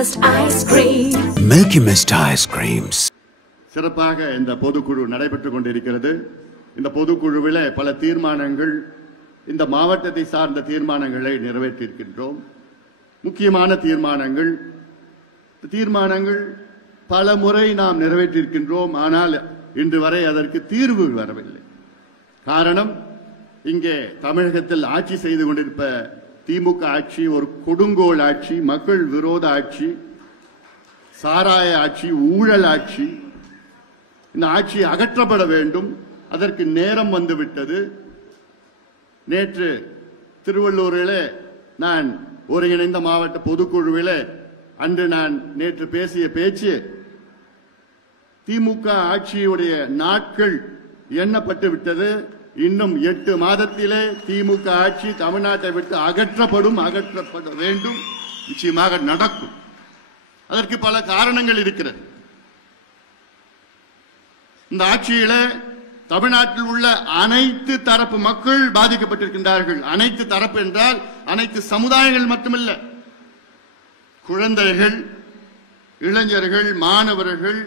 Mist Ice Cream. Milky Mist Ice Creams. சிறப்பாக இந்த பொதுக்குழு நடைபெற்றுக் கொண்டிருக்கிறது. இந்த பொதுக்குழுவில் பல தீர்மானங்கள், இந்த மாவட்டத்தை சார்ந்த தீர்மானங்களை நிறைவேற்றியிருக்கின்றோம். முக்கியமான தீர்மானங்கள் பல முறை நாம் நிறைவேற்றியிருக்கின்றோம். ஆனால் இன்று வரை அதற்கு தீர்வு வரவில்லை. காரணம், இங்கே தமிழகத்தில் ஆட்சி செய்து கொண்டிருப்ப திமுக ஆட்சி ஒரு கொடுங்கோல் ஆட்சி, மக்கள் விரோத ஆட்சி, சாராய ஆட்சி, ஊழல் ஆட்சி. இந்த ஆட்சி அகற்றப்பட வேண்டும். அதற்கு நேரம் வந்துவிட்டது. நேற்று திருவள்ளூரில் நான் ஒருங்கிணைந்த மாவட்ட பொதுக்குழுவில் அன்று நான் நேற்று பேசிய பேச்சு, திமுக ஆட்சியுடைய நாட்கள் எண்ணப்பட்டு விட்டது. இன்னும் 8 மாதத்திலே திமுக ஆட்சி தமிழ்நாட்டை விட்டு அகற்றப்பட வேண்டும். நிச்சயமாக நடக்கும். அதற்கு பல காரணங்கள் இருக்கிறது. இந்த ஆட்சியில தமிழ்நாட்டில் உள்ள அனைத்து தரப்பு மக்கள் பாதிக்கப்பட்டிருக்கின்றார்கள். அனைத்து தரப்பு என்றால் அனைத்து சமுதாயங்கள் மட்டுமல்ல, குழந்தைகள், இளைஞர்கள், மாணவர்கள்,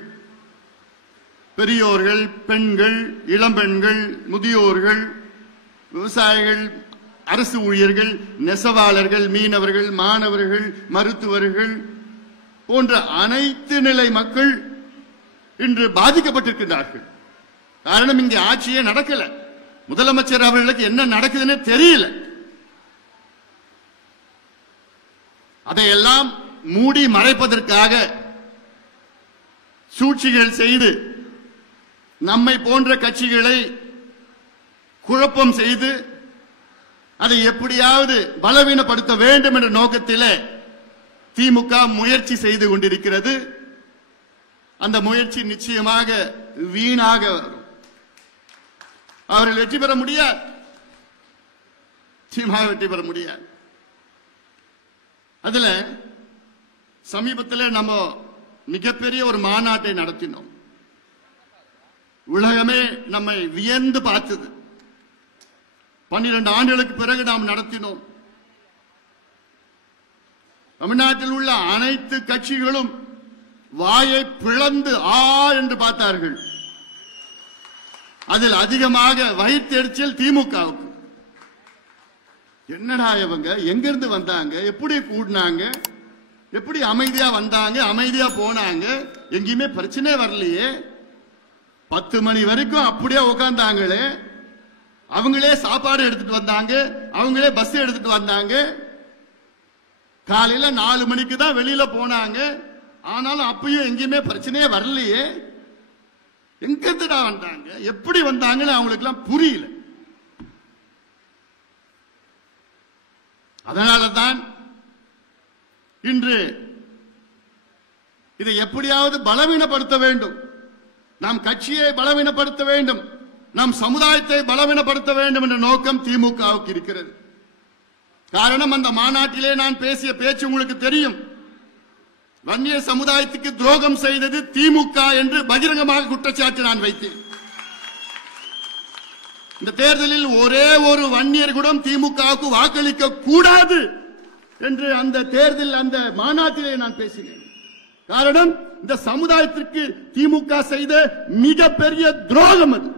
பெரியோர்கள், பெண்கள், இளம்பெண்கள், முதியோர்கள், விவசாயிகள், அரசு ஊழியர்கள், நெசவாளர்கள், மீனவர்கள், மாணவர்கள், மருத்துவர்கள் போன்ற அனைத்து நிலை மக்கள் இன்று பாதிக்கப்பட்டிருக்கிறார்கள். காரணம், இங்கே ஆட்சியே நடக்கல. முதலமைச்சர் அவர்களுக்கு என்ன நடக்குதுன்னு தெரியல. அதையெல்லாம் மூடி மறைப்பதற்காக சூழ்ச்சிகள் செய்து நம்மை போன்ற கட்சிகளை குழப்பம் செய்து அதை எப்படியாவது பலவீனப்படுத்த வேண்டும் என்ற நோக்கத்தில் திமுக முயற்சி செய்து கொண்டிருக்கிறது. அந்த முயற்சி நிச்சயமாக வீணாக வரும். அவர்கள் வெற்றி பெற முடியாது. நிச்சயமாக வெற்றி பெற முடியாது. அதுல சமீபத்தில் நம்ம மிகப்பெரிய ஒரு மாநாட்டை நடத்தினோம். உலகமே நம்மை வியந்து பார்த்தது. 12 ஆண்டுகளுக்கு பிறகு நாம் நடத்தினோம். தமிழ்நாட்டில் உள்ள அனைத்து கட்சிகளும் வாயை பிளந்து ஆ என்று பார்த்தார்கள். அதில் அதிகமாக வயிற்றெரிச்சல் திமுகவுக்கு. என்னடா இவங்க எங்கிருந்து வந்தாங்க, எப்படி கூடினாங்க, எப்படி அமைதியா வந்தாங்க, அமைதியா போனாங்க, எங்கேயுமே பிரச்சனை வரலையே, 10 மணி வரைக்கும் அப்படியே உட்கார்ந்தாங்களே, அவங்களே சாப்பாடு எடுத்துட்டு வந்தாங்க, அவங்களே பஸ் எடுத்துட்டு வந்தாங்க, காலையில 4 மணிக்கு தான் வெளியில போனாங்க, ஆனாலும் அப்பயும் எங்கேயுமே பிரச்சனையே வரலையே, எங்கிருந்துடா வந்தாங்க, எப்படி வந்தாங்கன்னு அவங்களுக்கு எல்லாம் புரியல. அதனாலதான் இன்று இதை எப்படியாவது பலவீனப்படுத்த வேண்டும், நாம் கட்சியை பலவீனப்படுத்த வேண்டும், நம் சமுதாயத்தை பலவீனப்படுத்த வேண்டும் என்ற நோக்கம் திமுகவுக்கு இருக்கிறது. காரணம், அந்த மாநாட்டிலே நான் பேசிய பேச்சு உங்களுக்கு தெரியும். வன்னிய சமுதாயத்துக்கு துரோகம் செய்தது திமுக என்று பகிரங்கமாக குற்றச்சாட்டு நான் வைத்தேன். இந்த தேர்தலில் ஒரே ஒரு வன்னியர் கூட திமுகவுக்கு வாக்களிக்க கூடாது என்று அந்த தேர்தல் அந்த மாநாட்டிலே நான் பேசினேன். காரணம், இந்த சமுதாயத்திற்கு திமுக செய்த மிகப்பெரிய துரோகம் அது.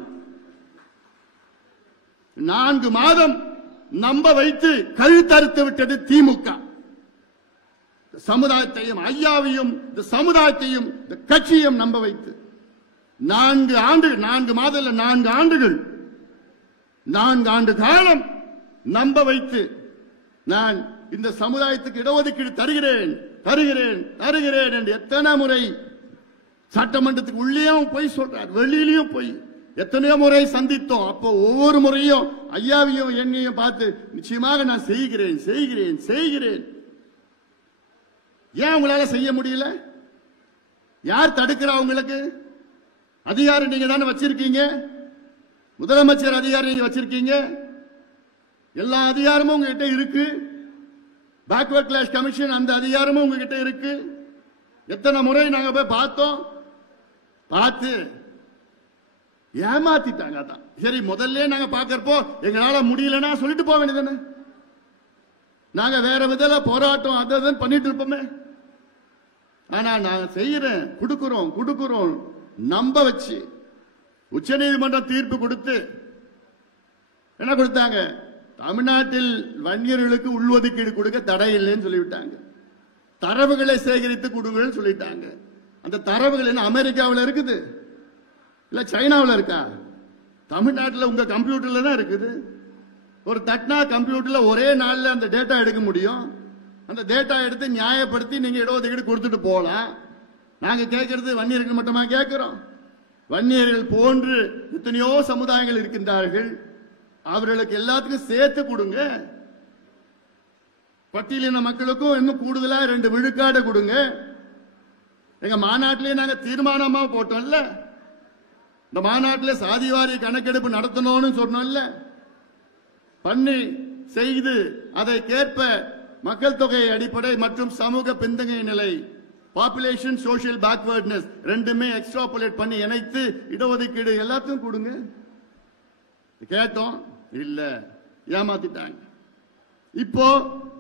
4 மாதம் நம்ப வைத்து கழுத்தறுத்து விட்டது திமுக. சமுதாயத்தையும், ஐயாவையும், இந்த சமுதாயத்தையும், இந்த கட்சியையும் நம்ப வைத்து 4 ஆண்டுகள் 4 ஆண்டு காலம் நம்ப வைத்து, நான் இந்த சமுதாயத்துக்கு இடஒதுக்கீடு தருகிறேன் என்று எத்தனை முறை சட்டமன்றத்துக்கு உள்ளேயும் போய் சொல்றார், வெளியிலையும் போய் எத்தனையோ முறை சந்தித்தோம். அப்போ ஒவ்வொரு முறையும் ஐயாவையும் என்னையும் பார்த்து நிச்சயமாக நான் செய்கிறேன். ஏன் உங்களால செய்ய முடியல? யார் தடுக்கிறா? உங்களுக்கு அதிகாரம் நீங்க தானே வச்சிருக்கீங்க. முதலமைச்சர் அதிகாரம் நீங்க வச்சிருக்கீங்க. எல்லா அதிகாரமும் உங்ககிட்ட இருக்கு. பேக்வர்ட் கிளாஸ் கமிஷன் அந்த அதிகாரமும் உங்ககிட்ட இருக்கு. எத்தனை முறை நாங்க போய் பார்த்தோம், பார்த்து ஏமாத்திட்டாங்க. அதான் சரி, முதல்ல நாங்க பாக்கிறப்போ எங்களால முடியலன்னா சொல்லிட்டு போக வேண்டியதானே. நாங்க வேற விதத்துல போராட்டம் அதை பண்ணிட்டு இருப்போமே. ஆனா நான் செய்யறேன், கொடுக்கிறோம் நம்ப வச்சு உச்சநீதிமன்றம் தீர்ப்பு கொடுத்து என்ன கொடுத்தாங்க? தமிழ்நாட்டில் வன்னியர்களுக்கு உள்ஒதுக்கீடு கொடுக்க தடை இல்லைன்னு சொல்லிவிட்டாங்க. தரவுகளை சேகரித்து கொடுங்கன்னு சொல்லிட்டாங்க. அந்த தரவுகள் என்ன அமெரிக்காவில் இருக்குது இல்ல சைனாவில் இருக்கா? தமிழ்நாட்டில் உங்க கம்ப்யூட்டர்ல தான் இருக்குது. ஒரு தட்னா கம்ப்யூட்டர்ல ஒரே நாள்ல அந்த டேட்டா எடுக்க முடியும். அந்த டேட்டா எடுத்து நியாயப்படுத்தி நீங்க இடஒதுக்கீடு கொடுத்துட்டு போகலாம். நாங்க கேட்கறது வன்னியர்கள் மட்டுமா கேட்கிறோம்? வன்னியர்கள் போன்று எத்தனையோ சமுதாயங்கள் இருக்கின்றார்கள். அவர்களுக்கு எல்லாத்துக்கும் சேர்த்து கொடுங்க. பட்டியலின மக்களுக்கும் இன்னும் கூடுதலா 2 விழுக்காடு கொடுங்க. எங்க மாநாட்டிலே நாங்க தீர்மானமா போட்டோம்ல, இந்த மாநாட்டில் சாதிவாரி கணக்கெடுப்பு நடத்தணும்னு சொன்னோம்ல, பண்ணி செய்து அதை கேட்ப மக்கள் தொகை அடிப்படை மற்றும் சமூக பின்தங்கிய நிலை பாப்புலேஷன் சோசியல் பேக்வர்ட்னஸ் ரெண்டுமே எக்ஸ்ட்ராபுலேட் பண்ணி இணைத்து இடஒதுக்கீடு எல்லாத்தையும் கொடுங்க கேட்டோம். இல்ல, ஏமாத்திட்டாங்க. இப்போ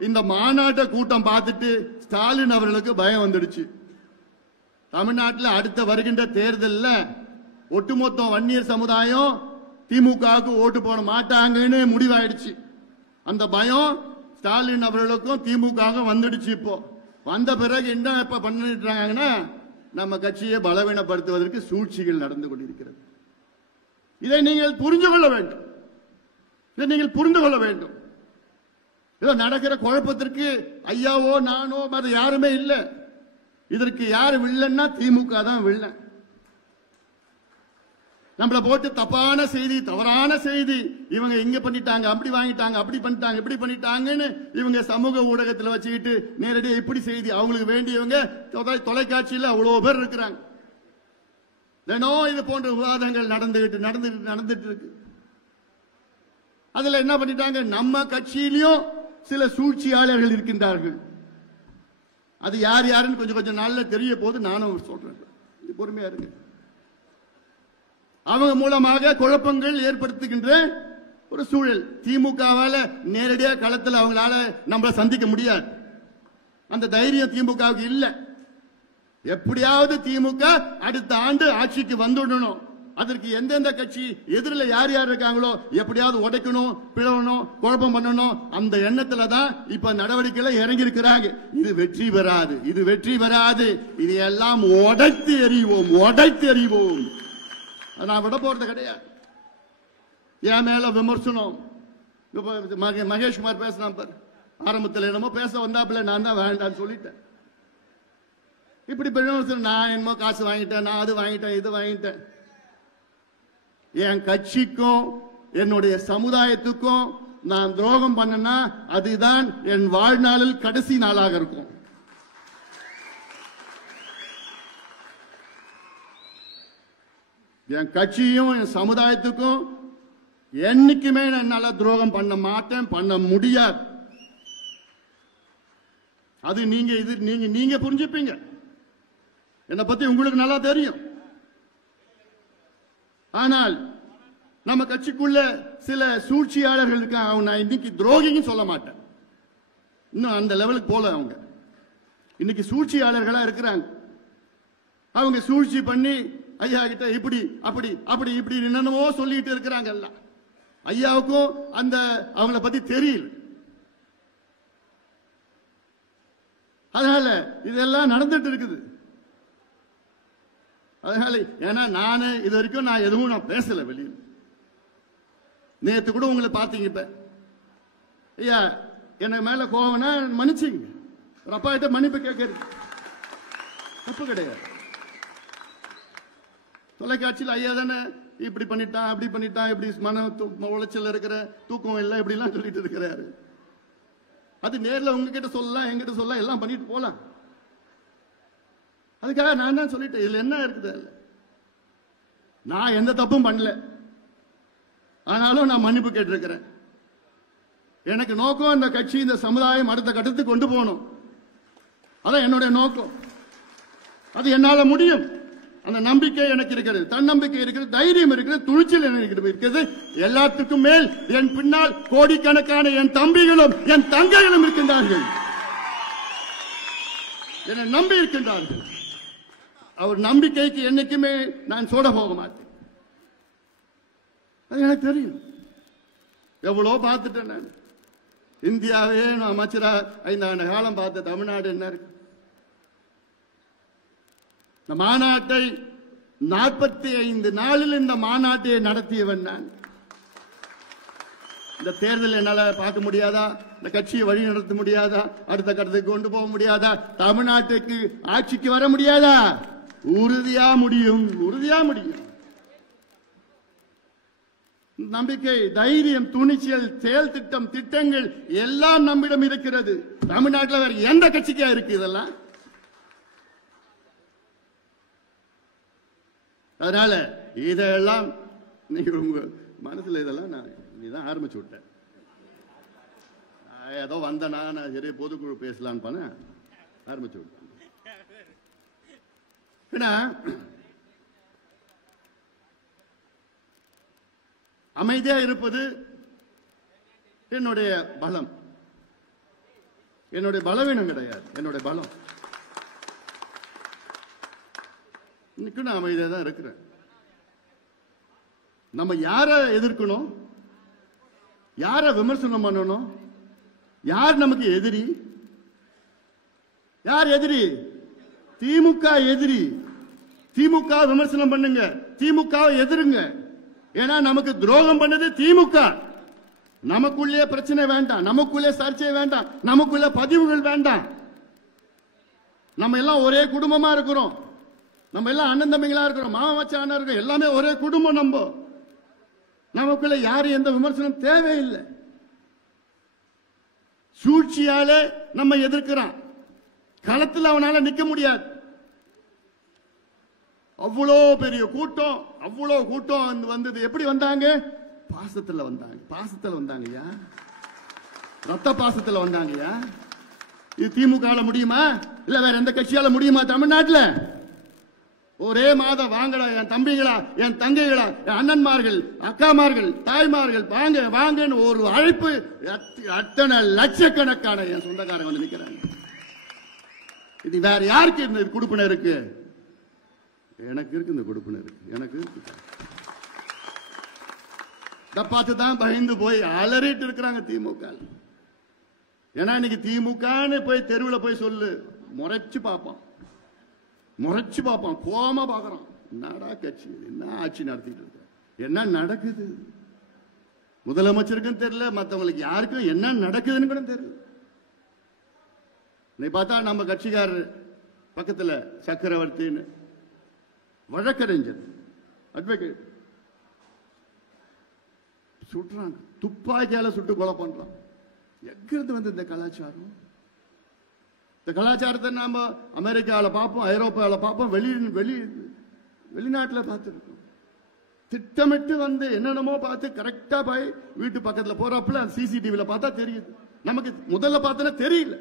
இந்த மாநாட்ட கூட்டம் பார்த்துட்டு ஸ்டாலின் அவர்களுக்கு பயம் வந்துடுச்சு. தமிழ்நாட்டில் அடுத்த வருகின்ற தேர்தலில் ஒட்டுமொத்த வன்னியர் சமுதாயம் திமுகவுக்கு ஓட்டு போட மாட்டாங்கன்னு முடிவாயிடுச்சு. அந்த பயம் ஸ்டாலின் அவர்களுக்கும் திமுக வந்துடுச்சு. இப்போ வந்த பிறகு என்ன இப்ப பண்ணிட்டாங்கன்னா, நம்ம கட்சியை பலவீனப்படுத்துவதற்கு சூழ்ச்சிகள் நடந்து கொண்டிருக்கிறது. இதை நீங்கள் புரிந்து கொள்ள வேண்டும். இதோ நடக்கிற குழப்பத்திற்கு ஐயாவோ நானோ மற்ற யாருமே இல்லை. இதற்கு யாரு வில்லன்னா திமுக தான் வில்லன். நம்மள போட்டு தப்பான செய்தி, தவறான செய்தி, இவங்க இங்க பண்ணிட்டாங்க, அப்படி வாங்கிட்டாங்க, அப்படி பண்ணிட்டாங்க, இப்படி பண்ணிட்டாங்கன்னு இவங்க சமூக ஊடகத்தில் வச்சுக்கிட்டு நேரடியாக இப்படி செய்தி அவங்களுக்கு வேண்டியவங்க தொலைக்காட்சியில் அவ்வளவு பேர் இருக்கிறாங்க. தினம் இது போன்ற விவாதங்கள் நடந்துட்டு இருக்கு. அதுல என்ன பண்ணிட்டாங்க? நம்ம கட்சியிலையும் சில சூழ்ச்சியாளர்கள் இருக்கின்றார்கள். அது யார் யாருன்னு கொஞ்சம் நாள்ல தெரிய போது நானும் சொல்றேன். பொறுமையா இருக்கு. அவங்க மூலமாக குழப்பங்கள் ஏற்படுத்துகின்ற ஒரு சூழல். திமுகவால நேரடியாக களத்தில் அவங்களால நம்மள சந்திக்க முடியாது. அந்த தைரியம் திமுகவுக்கு இல்ல. எப்படியாவது திமுக அடுத்த ஆண்டு ஆட்சிக்கு வந்துடணும். அதற்கு எந்தெந்த கட்சி எதிரில் யார் யார் இருக்காங்களோ எப்படியாவது உடைக்கணும், பிளவணும், குழப்பம் பண்ணணும், அந்த எண்ணத்துல தான் இப்ப நடவடிக்கையில இறங்கி இருக்கிறாங்க. இது வெற்றி பெறாது. இது எல்லாம் உடைத்து எறிவோம். நான் விட போறது கிடையாது. என் மேல விமர்சனம். மகேஷ்குமார் பேசினான் பாரு, ஆரம்பத்தில் என்னமோ பேச வந்தாப்புல நான் தான் வேண்டான்னு சொல்லிட்டேன். இப்படி நான் என்னமோ காசு வாங்கிட்டேன், நான் அது வாங்கிட்டேன், இது வாங்கிட்டேன். என் கட்சிக்கும் என்னுடைய சமுதாயத்துக்கும் நான் துரோகம் பண்ணனா அதுதான் என் வாழ்நாளில் கடைசி நாளாக இருக்கும். என் கட்சியும் என் சமுதாயத்துக்கும் என்னைக்குமே என்னால துரோகம் பண்ண மாட்டேன், பண்ண முடியாது. அது நீங்க புரிஞ்சுப்பீங்க. என்னை பத்தி உங்களுக்கு நல்லா தெரியும். ஆனால் நம்ம கட்சிக்குள்ள சில சூழ்ச்சியாளர்கள் இருக்காங்க. நான் இன்னைக்கு துரோகின்னு சொல்ல மாட்டேன், இன்னும் அந்த லெவலுக்கு போல. அவங்க இன்னைக்கு சூழ்ச்சியாளர்களா இருக்கிறாங்க. அவங்க சூழ்ச்சி பண்ணி ஐயா கிட்ட இப்படி அப்படி இப்படி என்னென்னமோ சொல்லிட்டு இருக்கிறாங்க. எல்லாம் ஐயாவுக்கும் அந்த அவங்கள பத்தி தெரியல. அதனால இதெல்லாம் நடந்துட்டு இருக்குது. அதனால ஏன்னா நானு இது வரைக்கும் எதுவும் பேசல வெளியில். நேத்து கூட உங்களை பார்த்தீங்க. இப்ப ஐயா எனக்கு மேல கோவம்னா மன்னிச்சுங்க. ஒரு அப்பா கிட்ட மன்னிப்பு கேட்கறது தப்பு கிடையாது. தொலைக்காட்சியில் ஐயா தானே இப்படி பண்ணிட்டான், அப்படி பண்ணிட்டான், இப்படி மன உளைச்சல் இருக்கிற, தூக்கம் இல்லை, இப்படி எல்லாம் சொல்லிட்டு இருக்கிறாரு. அது நேரில் உங்ககிட்ட சொல்லலாம், எங்கிட்ட சொல்லலாம், எல்லாம் பண்ணிட்டு போலாம். அதுக்காக நான் தான் சொல்லிட்டேன். இதுல என்ன இருக்குது? நான் எந்த தப்பும் பண்ணல. ஆனாலும் நான் மன்னிப்பு கேட்டிருக்கிறேன். எனக்கு நோக்கம் இந்த கட்சி, இந்த சமுதாயம் அடுத்த கட்டத்துக்கு கொண்டு போகணும். அதான் என்னுடைய நோக்கம். அது என்னால முடியும். அந்த நம்பிக்கை எனக்கு இருக்கிறது, தன்னம்பிக்கை இருக்கிறது, தைரியம் இருக்கிறது, துணிச்சல் எனக்கு இருக்கிறது. எல்லாத்துக்கும் மேல் என் பின்னால் கோடிக்கணக்கான என் தம்பிகளும் என் தங்கைகளும் இருக்கின்றார்கள். என்னை நம்பி இருக்கின்றார்கள். அவர் நம்பிக்கைக்கு என்னைக்குமே நான் சோட போக மாட்டேன். அது எனக்கு தெரியும். எவ்வளவு பார்த்துட்டேன் நான். இந்தியாவே நான் அமைச்சரா 5 ஆண்டு காலம் பார்த்த தமிழ்நாடு என்ன இருக்கு? இந்த மாநாட்டை 45 நாளில் இந்த மாநாட்டை நடத்தியவன் நான். இந்த தேர்தல் என்னால பார்க்க முடியாதா? இந்த கட்சியை வழி நடத்த முடியாதா? அடுத்த கட்டத்துக்கு கொண்டு போக முடியாதா? தமிழ்நாட்டுக்கு ஆட்சிக்கு வர முடியாதா? உறுதியா முடியும், உறுதியா முடியும். நம்பிக்கை, தைரியம், துணிச்சல், செயல் திட்டம், திட்டங்கள் எல்லாம் நம்மிடம் இருக்கிறது. தமிழ்நாட்டில் வேற எந்த கட்சிக்கா இருக்கு இதெல்லாம்? அதனால இதெல்லாம் நீங்க உங்க மனசுல இதெல்லாம் நான் நீதான் ஆரம்பிச்சு விட்டேன். ஏதோ வந்தனா நான் சரி பொதுக்குழு பேசலான்னு பண்ண ஆரம்பிச்சு விட்டேன். அமைதியா இருப்பது என்னுடைய பலம், என்னுடைய பலவீனம் கிடையாது, என்னுடைய பலம். இன்னைக்கு நான் அமைதியா தான் இருக்கிறேன். நம்ம யார எதிர்க்கணும், யார விமர்சனம் பண்ணணும், யார் நமக்கு எதிரி? யார் எதிரி? திமுக எதிரி. திமுக விமர்சனம் பண்ணுங்க, திமுக எதிருங்க. ஏன்னா நமக்கு துரோகம் பண்ணது திமுக. நமக்குள்ளே பிரச்சனை வேண்டாம், நமக்குள்ளே சர்ச்சை வேண்டாம், நமக்குள்ளே பதிவுகள் வேண்டாம். நம்ம எல்லாம் ஒரே குடும்பமா இருக்கிறோம், நம்ம எல்லாம் அண்ணன் தம்பிகளா இருக்கிறோம், மாமா மச்சானா இருக்கிறோம், எல்லாமே ஒரே குடும்பம். நமக்குள்ள யாரும் எந்த விமர்சனம் தேவையில்லை. சூழ்ச்சியாலே நம்ம எதிர்க்கிறான், களத்தில் அவனால நிக்க முடியாது. அவ்வளோ பெரிய கூட்டம், அவ்வளோ கூட்டம் வந்தது. எப்படி வந்தாங்க? பாசத்துல வந்தாங்க, பாசத்துல வந்தாங்கய்யா, ரத்த பாசத்துல வந்தாங்கய்யா. இது திமுக முடியுமா? இல்ல வேற எந்த கட்சியால முடியுமா? தமிழ்நாட்டில் ஒரே மாதம் வாங்கடா என் தம்பிகளா, என் தங்கைகளா, என் அண்ணன்மார்கள், அக்காமார்கள், தாய்மார்கள், வாங்க வாங்கன்னு ஒரு அழைப்பு. அத்தனை லட்சக்கணக்கான என் சொந்தக்காரங்க வந்து நிக்கிறாங்க. இது வேற யாருக்கு இந்த கொடுப்பினை இருக்கு? எனக்கு இருக்கு, இந்த கொடுப்பினை இருக்கு, எனக்கு இருக்கு. பார்த்து தான் பயந்து போய் அலறிட்டு இருக்கிறாங்க திமுக. ஏன்னா இன்னைக்கு திமுகன்னு போய் தெருவில் போய் சொல்லு, முறைச்சு பார்ப்பான், முறைச்சு பார்ப்பான், கோமா பார்க்கறான். என்னடா கட்சி, என்ன ஆட்சி நடத்திட்டு இருக்க, என்ன நடக்குது? முதலமைச்சருக்கும் தெரியல, மற்றவங்களுக்கு யாருக்கும் என்ன நடக்குதுன்னு கூட தெரியல. நீ பார்த்தா நம்ம கட்சிக்காரர் பக்கத்துல சக்கரவர்த்தின்னு வழக்கறிஞர், அட்வொகேட், சுட்டுறாங்க, துப்பாக்கியால சுட்டு கொலை பண்றான். எங்கிருந்து வந்து இந்த கலாச்சாரம்? இந்த கலாச்சாரத்தை நாம அமெரிக்காவில் பார்ப்போம், ஐரோப்பாவில் பார்ப்போம், வெளிநாட்டில் பார்த்துருக்கோம். திட்டமிட்டு வந்து என்னென்னமோ பார்த்து கரெக்டா போய் வீட்டு பக்கத்தில் போறப்பல சிசிடிவில பார்த்தா தெரியுது. நமக்கு முதல்ல பார்த்தா தெரியல.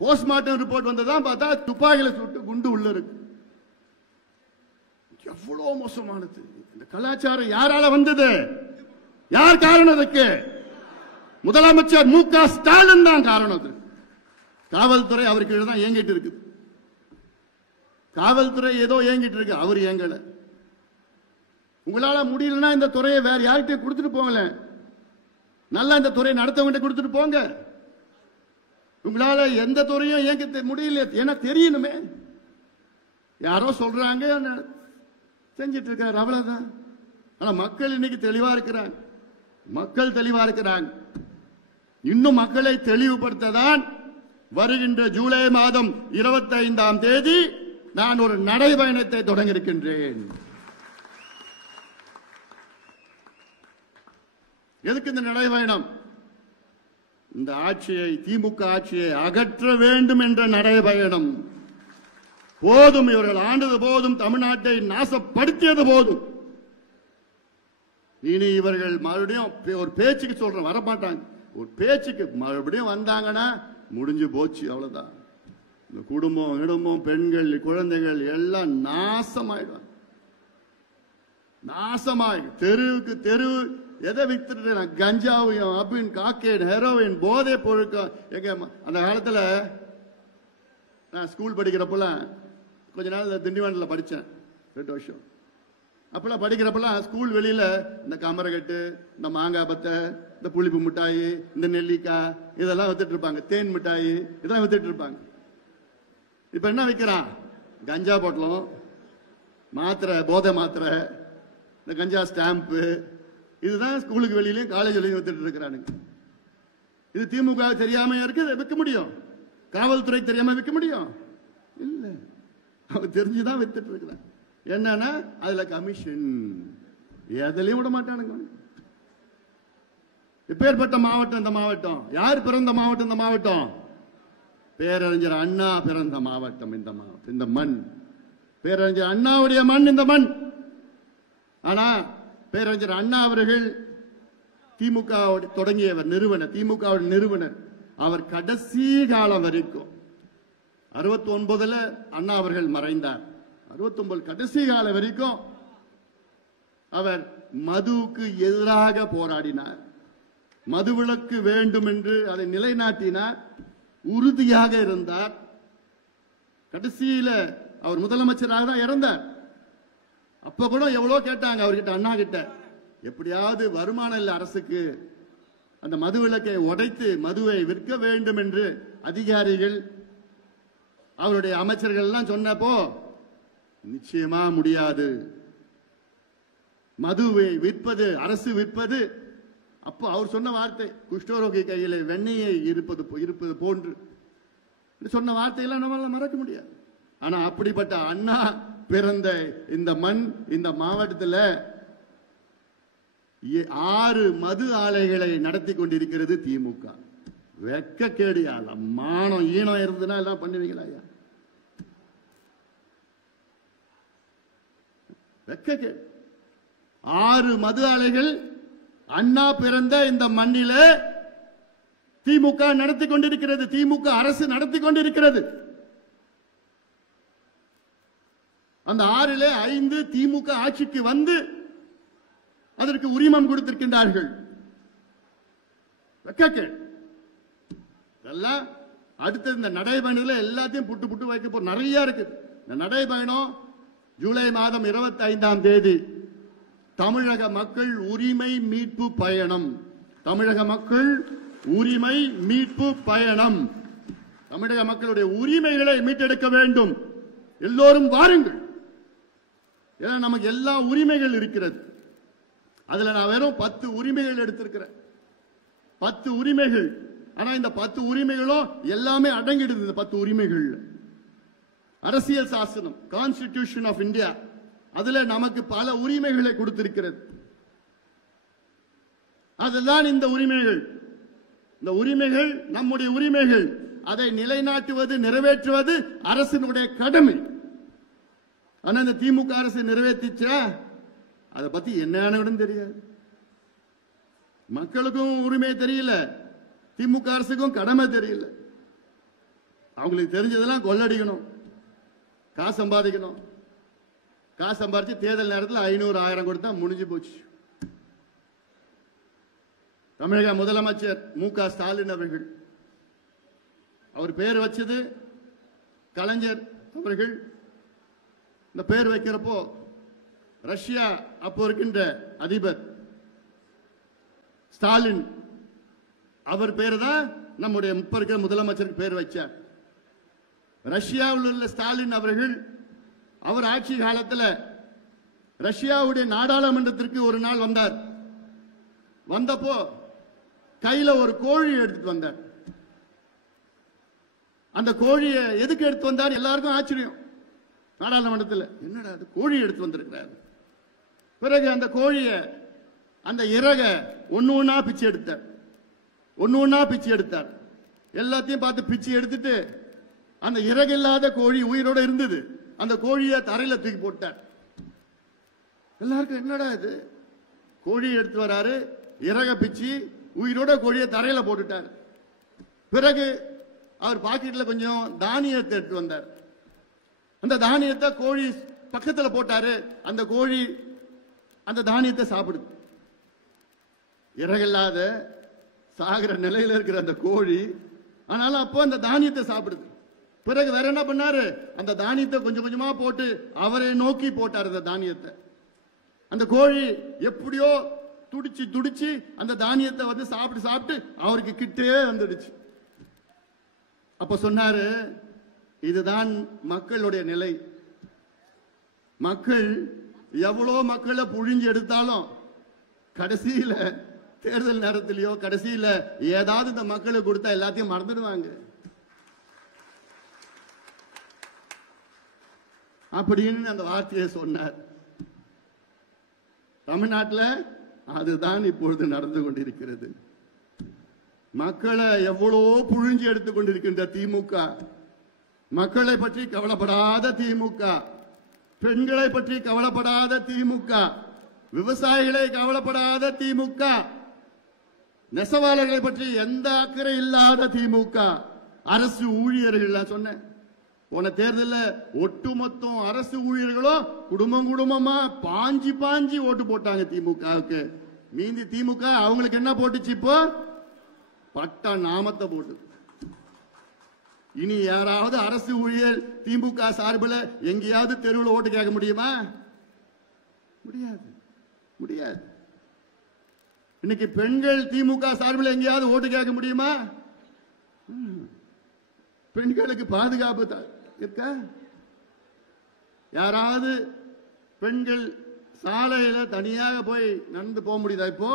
போஸ்ட்மார்ட்டம் ரிப்போர்ட் வந்ததான் பார்த்தா துப்பாக்கியில சுட்டு குண்டு உள்ள இருக்கு. எவ்வளவு மோசமானது இந்த கலாச்சாரம். யாரால வந்தது? யார் காரணம்? அதுக்கு முதலமைச்சர் மு.க. ஸ்டாலின் தான் காரணம். காவல்துறை அவருக்கு தான் இயங்கிட்டு இருக்கு. காவல்துறை ஏதோ இயங்கிட்டு இருக்கு, அவர் இயங்கல. உங்களால முடியலன்னா இந்த துறையை வேற யார்கிட்ட கொடுத்துட்டு போங்கல, நல்லா இந்த துறையை நடத்தவங்க கொடுத்துட்டு போங்க. உங்களால எந்த துறையும் இயங்க முடியல, ஏன்னா தெரியணுமே. யாரோ சொல்றாங்க செஞ்சிட்டு இருக்காரு, அவ்வளவுதான். ஆனா மக்கள் இன்னைக்கு தெளிவா இருக்கிறாங்க, மக்கள் தெளிவா இருக்கிறாங்க. இன்னும் மக்களை தெளிவுபடுத்ததான் வருகின்ற ஜூலை மாதம் 25ஆம் தேதி நான் ஒரு நடைபயணத்தை தொடங்க இருக்கின்றேன். எதுக்கு இந்த நடைபயணம்? இந்த ஆட்சியை, திமுக ஆட்சியை அகற்ற வேண்டும் என்ற நடைபயணம். போதும், இவர்கள் ஆண்டது போதும், தமிழ்நாட்டை நாசப்படுத்தியது போதும். இனி இவர்கள் மறுபடியும் ஒரு பேச்சுக்கு சொல்றேன், வரமாட்டாங்க. ஒரு பேச்சுக்கு மறுபடியும் வந்தாங்கன்னா முடிஞ்சு போச்சு, அவ்வளவுதான். இந்த குடும்பம், பெண்கள், குழந்தைகள் எல்லாம் நாசமாயிடுவாங்க. நாசமாய் தெருவுக்கு தெரு எதை வித்துட்டு, கஞ்சாவையும், அபின், காக்கேன், ஹெரோயின், போதை பொருட்கள். எங்க அந்த காலத்துல நான் ஸ்கூல் படிக்கிறப்பெல்லாம் கொஞ்ச நாள் திண்டிவனத்தில் படித்தேன் 2 வருஷம். அப்பெல்லாம் படிக்கிறப்பெல்லாம் ஸ்கூல் வெளியில இந்த கமரக்கட்டு, இந்த மாங்காய் பத்தை, இந்த புளிப்பு மிட்டாய், இந்த நெல்லிக்காய் இதெல்லாம் வித்துட்டு இருப்பாங்க. தேன் மிட்டாய் இதெல்லாம் வித்துட்டு இருப்பாங்க. இப்ப என்ன விற்கிறான்? கஞ்சா பொட்டலம், மாத்திரை, போதை மாத்திரை, இந்த கஞ்சா ஸ்டாம்பு, இதுதான் ஸ்கூலுக்கு வெளியிலையும் காலேஜ்லயும் வித்துட்டு இருக்கிறானுங்க. இது திமுக தெரியாம இருக்கு விற்க முடியும்? காவல்துறை தெரியாம விற்க முடியும்? இல்ல, அவன் தெரிஞ்சுதான் வித்துட்டு இருக்கிறான். என்னன்னா அதுல கமிஷன், எதுலயும் விட மாட்டானுங்க. இப்பேற்பட்ட மாவட்டம் இந்த மாவட்டம். யார் பிறந்த மாவட்டம் இந்த மாவட்டம்? பேரறிஞர் அண்ணா பிறந்த மாவட்டம் இந்த மாவட்டம், இந்த மண். பேரறிஞர் அண்ணாவுடைய மண் இந்த மண். ஆனா பேரறிஞர் அண்ணா அவர்கள் திமுக தொடங்கியவர், நிறுவனர், திமுக நிறுவனர். அவர் கடைசி காலம் வரைக்கும் 69 அண்ணா அவர்கள் மறைந்தார். 69 கடைசி காலம் வரைக்கும் அவர் மதுவுக்கு எதிராக போராடினார். மதுவிலக்கு வேண்டும் என்று அதை நிலைநாட்டினார். உறுதியாக இருந்தார். கடைசியில அவர் முதலமைச்சராக தான் இறந்தார். அப்ப கூட எவ்வளவு கேட்டாங்க அவர்கிட்ட, அண்ணா கிட்ட, எப்படியாவது வருமானம் இல்ல அரசுக்கு, அந்த மதுவிலக்கை உடைத்து மதுவை விற்க வேண்டும் என்று அதிகாரிகள் அவருடைய அமைச்சர்கள் எல்லாம் சொன்னப்போ, நிச்சயமா முடியாது, மதுவை விற்பது அரசு விற்பது. அப்போ அவர் சொன்ன வார்த்தை, குஷ்டரோகி கையில வெண்ணெயை இருப்பது போன்று சொன்ன வார்த்தையெல்லாம் நம்மளால மறக்க முடியாது. ஆனா அப்படிப்பட்ட அண்ணா பிறந்த இந்த மண், இந்த மாவட்டத்தில் 6 மது ஆலைகளை நடத்தி கொண்டிருக்கிறது திமுக. வெக்கக்கேடு. மானம் ஈனம் இருந்ததுன்னா எல்லாம் பண்ணுவீங்களா? வெக்கக்கேடு. 6 மது ஆலைகள் அண்ணா பிறந்த இந்த மண்ணில திமுக நடத்தி கொண்டிருக்கிறது, திமுக அரசு நடத்தி கொண்டிருக்கிறது. அந்த 6ல் 5 திமுக ஆட்சிக்கு வந்து அதற்கு உரிமம் கொடுத்திருக்கின்றார்கள். எல்லாம் அடுத்த இந்த நடைபயணத்தில் எல்லாத்தையும் புட்டு புட்டு வைக்க போற நிறைய இருக்கு. இந்த நடைபயணம் ஜூலை மாதம் 25ஆம் தேதி தமிழக மக்கள் உரிமை மீட்பு பயணம். தமிழக மக்கள் உரிமை மீட்பு பயணம். தமிழக மக்களுடைய உரிமைகளை மீட்டெடுக்க வேண்டும். எல்லோரும் வாருங்கள். ஏன்னா நமக்கு எல்லா உரிமைகள் இருக்கிறது. அதுல நான் வெறும் 10 உரிமைகள் எடுத்திருக்கிறேன். 10 உரிமைகள். ஆனா இந்த 10 உரிமைகளும் எல்லாமே அடங்கிடுது. இந்த 10 உரிமைகள் அரசியல் சாசனம், கான்ஸ்டிடியூஷன் ஆஃப் இந்தியா, அதுல நமக்கு பல உரிமைகளை கொடுத்திருக்கிறது. அதுதான் இந்த உரிமைகள். இந்த உரிமைகள் நம்முடைய உரிமைகள். அதை நிலைநாட்டுவது, நிறைவேற்றுவது அரசினுடைய கடமை. ஆனா இந்த திமுக அரசு நிறைவேற்றிச்சா? அதை பத்தி என்னன்னு தெரியாது. மக்களுக்கும் உரிமை தெரியல, திமுக அரசுக்கும் கடமை தெரியல. அவங்களுக்கு தெரிஞ்சதெல்லாம் கொள்ளடிக்கணும், காசு சம்பாதிக்கணும். காசு சம்பாதிச்சு தேர்தல் நேரத்தில் 500 1000 கொடுத்தா முடிஞ்சு போச்சு. தமிழக முதலமைச்சர் மு.க. ஸ்டாலின் அவர்கள், அவர் பேர் வச்சது கலைஞர் அவர்கள். இந்த பேர் வைக்கிறப்போ ரஷ்யா அப்போ இருக்கின்ற அதிபர் ஸ்டாலின் அவர் பேர் தான் நம்முடைய இப்ப இருக்கிற முதலமைச்சருக்கு பேர் வச்சார். ரஷ்யாவில் உள்ள ஸ்டாலின் அவர்கள் அவர் ஆட்சி காலத்தில் ரஷ்யாவுடைய நாடாளுமன்றத்திற்கு ஒரு நாள் வந்தார். வந்தப்போ கையில ஒரு கோழி எடுத்துட்டு வந்தார். அந்த கோழியை எதுக்கு எடுத்து வந்தார்? எல்லாருக்கும் ஆச்சரியம். நாடாளுமன்றத்தில் என்னடா அது கோழி எடுத்து வந்திருக்கிறார். பிறகு அந்த கோழியை, அந்த இறக ஒன்னு ஒன்னா பிச்சு எடுத்தார். ஒன்னு ஒன்னா பிச்சு எடுத்தார். எல்லாத்தையும் பார்த்து பிச்சு எடுத்துட்டு அந்த இறகு இல்லாத கோழி உயிரோட இருந்தது. அந்த கோழியை தரையில தூக்கி போட்டார். எல்லாருக்கும் என்னடா இது, கோழி எடுத்து வராரு, இறக பிச்சு உயிரோட கோழியை தரையில போட்டுட்டார். பிறகு அவர் பாக்கெட்ல கொஞ்சம் தானியத்தை எடுத்து வந்தார். அந்த தானியத்தை கோழி பக்கத்துல போட்டாரு. அந்த கோழி அந்த தானியத்தை சாப்பிடுது. இறகில்லாத சாகிற நிலையில இருக்கிற அந்த கோழி, ஆனாலும் அப்போ அந்த தானியத்தை சாப்பிடுது. பிறகு வேற என்ன பண்ணாரு? அந்த தானியத்தை கொஞ்சம் கொஞ்சமா போட்டு அவரை நோக்கி போட்டார். அந்த தானியத்தை அந்த கோழி எப்படியோ துடிச்சு துடிச்சு அந்த தானியத்தை வந்து சாப்பிட்டு சாப்பிட்டு அவருக்கு கிட்டே வந்துடுச்சு. அப்ப சொன்னாரு, இதுதான் மக்களுடைய நிலை. மக்கள் எவ்வளோ மக்களை புழிஞ்சு எடுத்தாலும் கடைசியில தேர்தல் நேரத்திலேயோ கடைசியில ஏதாவது இந்த மக்களுக்கு கொடுத்தா எல்லாத்தையும் மறந்துடுவாங்க அப்படின்னு அந்த வார்த்தையை சொன்னார். தமிழ்நாட்டில் அதுதான் இப்பொழுது நடந்து கொண்டிருக்கிறது. மக்களை எவ்வளோ புழிஞ்சு எடுத்துக் கொண்டிருக்கின்ற திமுக, மக்களை பற்றி கவலைப்படாத திமுக, பெண்களை பற்றி கவலைப்படாத திமுக, விவசாயிகளை கவலைப்படாத திமுக, நெசவாளர்களை பற்றி எந்த அக்கறை இல்லாத திமுக, அரசு ஊழியர்கள் சொன்னேன் போன தேர்தலில் ஒட்டுமொத்தம் அரசு ஊழியர்களும் குடும்பம் குடும்பமா பாஞ்சி பாஞ்சி ஓட்டு போட்டாங்க திமுகவுக்கு. மீதி திமுக அவங்களுக்கு என்ன போட்டுச்சு? இப்போ பட்ட நாமத்தை போட்டு. இனி யாராவது அரசு ஊழியர் திமுக சார்பில் எங்கேயாவது தெருவில் ஓட்டு கேட்க முடியுமா? முடியாது, முடியாது. இன்னைக்கு பெண்கள் திமுக சார்பில் எங்கேயாவது ஓட்டு கேட்க முடியுமா? பெண்களுக்கு பாதுகாப்பு இருக்கா? யாராவது பெண்கள் சாலையில தனியாக போய் நடந்து போக முடியுதா? இப்போ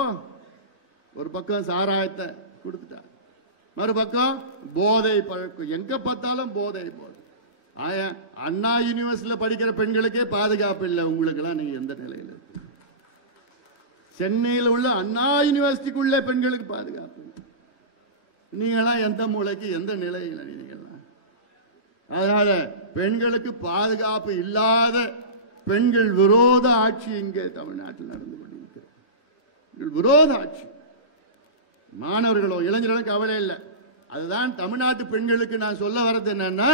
ஒரு பக்கம் சாராயத்தை கொடுத்துட்டா, மறுபக்கம் போதை பழக்கம், எங்க பார்த்தாலும் போதை. அண்ணா யூனிவர்சிட்டியில படிக்கிற பெண்களுக்கே பாதுகாப்பு இல்லை. உங்களுக்கு எல்லாம் நீங்க எந்த நிலையில? சென்னையில் உள்ள அண்ணா யூனிவர்சிட்டிக்குள்ள பெண்களுக்கு பாதுகாப்பு. நீங்களாம் எந்த மூலைக்கு எந்த நிலையில? நீங்களாம் அதனால பெண்களுக்கு பாதுகாப்பு இல்லாத பெண்கள் விரோத ஆட்சி இங்கே தமிழ்நாட்டில் நடந்து கொண்டிருக்கிறது. விரோத ஆட்சி. மாணவர்களோ இளைஞர்களோ கவலை இல்லை. அதுதான் தமிழ்நாட்டு பெண்களுக்கு நான் சொல்ல வர்றது என்னன்னா,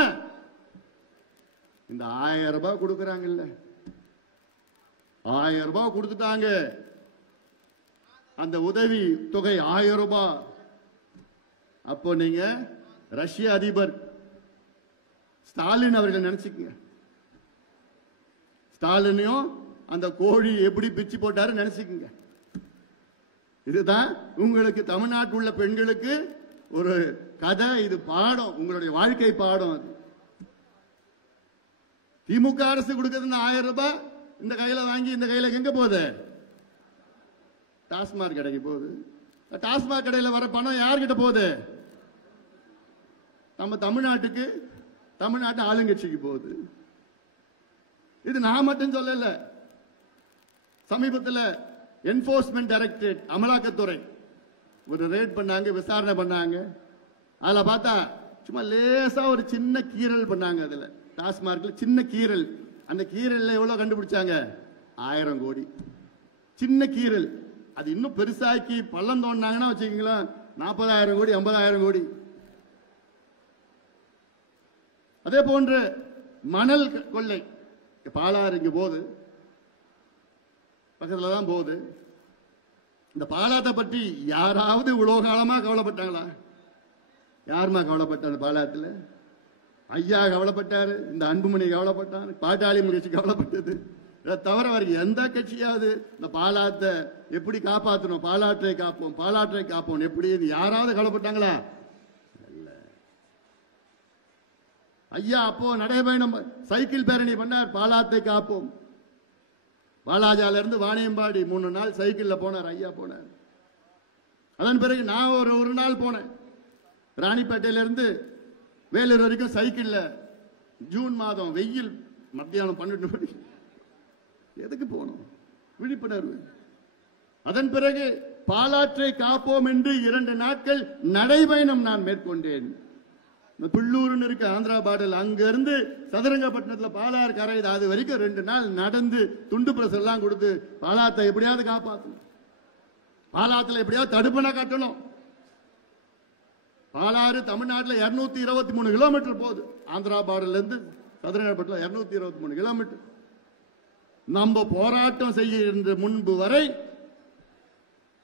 இந்த 1000 ரூபாய் கொடுக்கறாங்கல்ல, 1000 ரூபாய் கொடுத்துட்டாங்க. அந்த உதவி தொகை 1000 ரூபாய். அப்போ நீங்க ரஷ்ய அதிபர் ஸ்டாலின் அவர்கள் நினைச்சுக்கங்க. ஸ்டாலினையும் அந்த கோழி எப்படி பிச்சு போட்டாரு நினைச்சுக்கங்க. இதுதான் உங்களுக்கு தமிழ்நாட்டில் உள்ள பெண்களுக்கு ஒரு கதை. இது பாடம், உங்களுடைய வாழ்க்கை பாடம். அது திமுக அரசு கொடுக்கிறது 1000 ரூபாய் இந்த கையில வாங்கி இந்த கையில எங்க போகுது? டாஸ்மாக் கடைக்கு போகுது. டாஸ்மாக் கடையில் வர பணம் யார்கிட்ட போகுது? நம்ம தமிழ்நாட்டுக்கு, தமிழ்நாட்டு ஆளுங்கட்சிக்கு போகுது. இது நான் மட்டும் சொல்லல. சமீபத்தில் என்போர்ஸ்மெண்ட் டைரக்டரேட், அமலாக்கத்துறை ஒரு ரேட் பண்ணாங்க, விசாரணை பண்ணாங்க. அதுல பார்த்தா சும்மா லேசா ஒரு சின்ன கீறல் பண்ணாங்க. அதுல டாஸ்மார்க்ல சின்ன கீறல். அந்த கீரல்ல எவ்வளவு கண்டுபிடிச்சாங்க? 1000 கோடி. சின்ன கீரல். அது இன்னும் பெருசாக்கி பள்ளம் தோண்டினாங்கன்னா வச்சுக்கீங்களா, 40,000 கோடி 50,000 கோடி. அதே போன்று மணல் கொள்ளை. பாலாறு இங்க போகுது, பக்கத்துல தான் போகுது. இந்த பாலாத்தை பற்றி யாராவது இவ்வளவு காலமா கவலைப்பட்டாங்களா? யாருமா கவலைப்பட்ட? அந்த பாலாத்துல ஐயா கவலைப்பட்டாரு, இந்த அன்புமணி கவலைப்பட்டாரு, பாட்டாளி முயற்சி கவலைப்பட்டது. இதை தவிர வரைக்கும் எந்த கட்சியாவது இந்த பாலாத்தை எப்படி காப்பாற்றணும், பாலாற்றை காப்போம், பாலாற்றை காப்போம் எப்படி யாராவது கவலைப்பட்டாங்களா? ஐயா அப்போ நடைபயணம் சைக்கிள் பேரணி பண்ணார், பாலாத்தை காப்போம். பாலாஜால இருந்து வாணியம்பாடி 3 நாள் சைக்கிள்ல போனார், ஐயா போனார். அதன் பிறகு நான் ஒரு நாள் போனேன், ராணிப்பேட்டையில இருந்து வேலூர் வரைக்கும் சைக்கிள்ல. ஜூன் மாதம் வெயில், மத்தியானம் 12 மணி. எதுக்கு போனோம்? விழிப்புணர்வு. அதன் பிறகு பாலாற்றை காப்போம் என்று 2 நாட்கள் நடைபயணம் நான் மேற்கொண்டேன். பிள்ளூர்னு இருக்கு ஆந்திரா பார்டர், அங்க இருந்து சதுரங்கப்பட்டினத்துல பாலாறு கரை, அது வரைக்கும் 2 நாள் நடந்து துண்டு பிரஸ் எல்லாம் கொடுத்து பாலாத்தை எப்படியாவது காப்பாற்றணும், பாலாத்துல எப்படியாவது தடுப்பணை கட்டணும். பாலாறு தமிழ்நாட்டில் 223 கிலோமீட்டர் போகுது. ஆந்திரா பார்டர்ல இருந்து சதுரங்கப்பட்டினம் 223 கிலோமீட்டர். நம்ம போராட்டம் செய்ய முன்பு வரை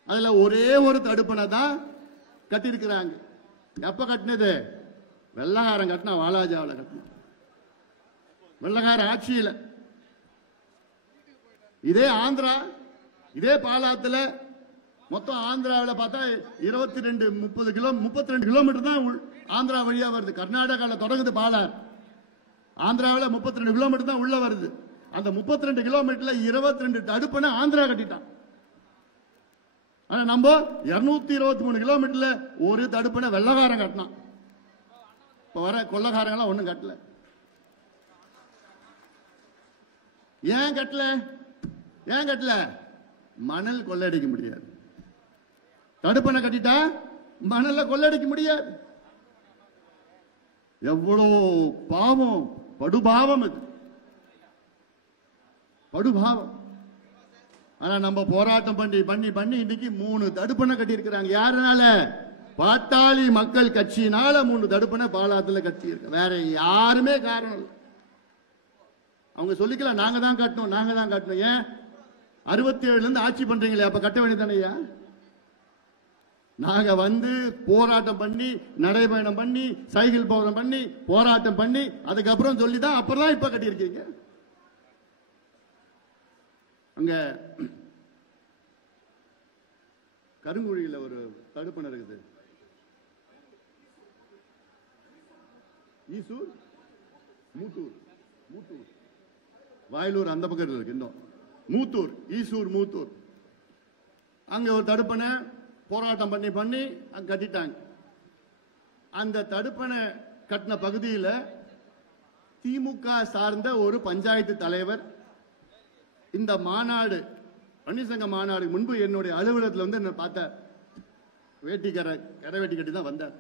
அதுல ஒரே ஒரு தடுப்பணை தான் கட்டியிருக்கிறாங்க. எப்ப கட்டினது? வெள்ளக்காரன் கட்டினா வாலாஜாவில் கட்டினா வெள்ளக்கார ஆட்சியில். இதே ஆந்திரா, இதே பாலாத்துல மொத்தம் ஆந்திராவில் பார்த்தா 32 கிலோமீட்டர் தான் ஆந்திரா வழியா வருது. கர்நாடகாவில் தொடங்குது பாலார், ஆந்திராவில் 32 கிலோமீட்டர் தான் உள்ள வருது. அந்த 32 கிலோமீட்டர்ல 22 தடுப்பணை ஆந்திரா கட்டிட்டான். ஆனா நம்ம 223 கிலோமீட்டர்ல ஒரு தடுப்பணை வெள்ளக்காரன் கட்டினான். இப்ப வர கொள்ளக்காரங்களாம் ஒண்ணும் கட்டல. ஏன் கட்டல? ஏன் கட்டல? மணல் கொள்ளடிக்க முடியாது. தடுப்பணை கட்டிட்டா மணல்ல கொள்ளடிக்க முடியாது. எவ்வளவு பாவம், படுபாவம் இது, படுபாவம். ஆனா நம்ம போராட்டம் பண்ணி பண்ணி பண்ணி இன்னைக்கு 3 தடுப்பணை கட்டி இருக்கிறாங்க. யாருனால? பாட்டாளி மக்கள் கட்சியினால 3 தடுப்பணை பாலாத்துல கட்டி இருக்கு. வேற யாருமே காரணம் இல்லை. அவங்க சொல்லிக்கலாம் நாங்க தான் கட்டணும், நாங்க தான் கட்டணும். ஏன் 67 இருந்து ஆட்சி பண்றீங்களே, அப்ப கட்ட வேண்டியதானையா? நாங்க வந்து போராட்டம் பண்ணி, நடைபயணம் பண்ணி, சைக்கிள் போராட்டம் பண்ணி, போராட்டம் பண்ணி அதுக்கப்புறம் சொல்லிதான் அப்புறம் இப்ப கட்டியிருக்கீங்க. அங்க கருங்குழியில ஒரு தடுப்பணை இருக்குது. ஈசூர், மூத்தூர், மூத்தூர், வாயிலூர் அந்த பக்கத்தில் இருக்கு. இன்னும் மூத்தூர், ஈசூர், மூத்தூர், அங்க ஒரு தடுப்பணை போராட்டம் பண்ணி பண்ணி அங்க கட்டிட்டாங்க. அந்த தடுப்பணை கட்டின பகுதியில் திமுக சார்ந்த ஒரு பஞ்சாயத்து தலைவர் இந்த மாநாடு, பன்னீர்சங்க மாநாடு முன்பு என்னுடைய அலுவலகத்தில் வந்து என்ன பார்த்தார். கரை வேட்டி கட்டி தான் வந்தார்.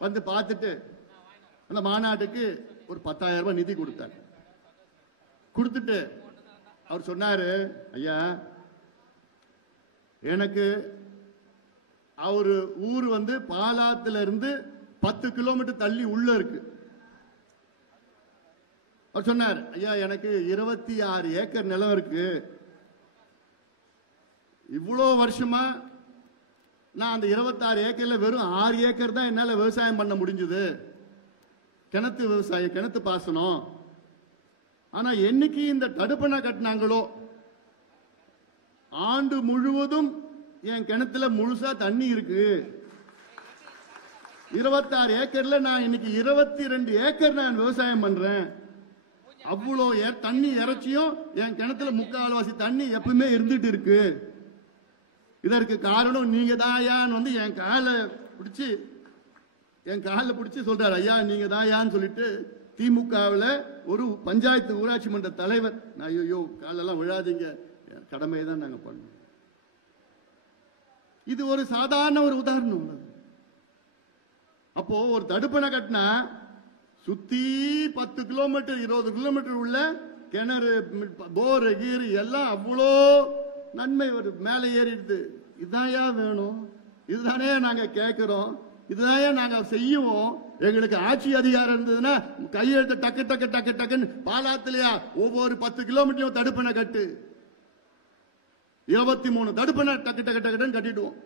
வந்து பார்த்துட்டு அந்த மாநாட்டுக்கு ஒரு 10,000 ரூபாய் நிதி கொடுத்தார். கொடுத்துட்டு அவர் சொன்னாரு, ஐயா எனக்கு அவரு ஊர் வந்து பாலாத்துல இருந்து 10 கிலோமீட்டர் தள்ளி உள்ள இருக்கு. அவர் சொன்னார், ஐயா எனக்கு 26 ஏக்கர் நிலம் இருக்கு. இவ்வளோ வருஷமா நான் அந்த 26 ஏக்கர்ல வெறும் 6 ஏக்கர் தான் என்னால விவசாயம் பண்ண முடிஞ்சது. கிணத்து விவசாயம், கிணத்து பாசனம். ஆனா என்னைக்கு இந்த தடுப்பணை கட்டினாங்களோ ஆண்டு முழுவதும் என் கிணத்துல முழுசா தண்ணி இருக்கு. 26 ஏக்கர்ல நான் இன்னைக்கு 22 ஏக்கர் நான் விவசாயம் பண்றேன். அவ்வளோ தண்ணி இறைச்சியும் என் கிணத்துல முக்கால்வாசி தண்ணி எப்பவுமே இருந்துட்டு இருக்கு. இதற்கு காரணம் நீங்க தாயான்னு வந்து என் காலை பிடிச்சி சொல்றாரு. ஐயா நீங்க தாயான்னு சொல்லிட்டு திமுகவில் ஒரு பஞ்சாயத்து ஊராட்சி மன்ற தலைவர், நான் ஐயோ காலெல்லாம் விழாதீங்க, கடமையை தான் நாங்க பண்ணோம். இது ஒரு சாதாரண ஒரு உதாரணம். அப்போ ஒரு தடுப்பணை கட்டினா சுத்தி 10 கிலோமீட்டர் 20 கிலோமீட்டர் உள்ள கிணறு, போர், கீரு எல்லாம் அவ்வளோ நன்மை மேலே ஏறிடுது. இதாயா வேணும், இதுதானே நாங்க கேட்கிறோம், இதுதானே நாங்க செய்வோம். எங்களுக்கு ஆட்சி அதிகாரம் இருந்ததுன்னா கையெழுத்து டக்கு டக்கு டக்கு டக்குன்னு பாலாத்திலையா ஒவ்வொரு 10 கிலோமீட்டரும் தடுப்பணை கட்டு, 23 தடுப்பணை டக்கு டக்கு டக்குன்னு கட்டிடுவோம்.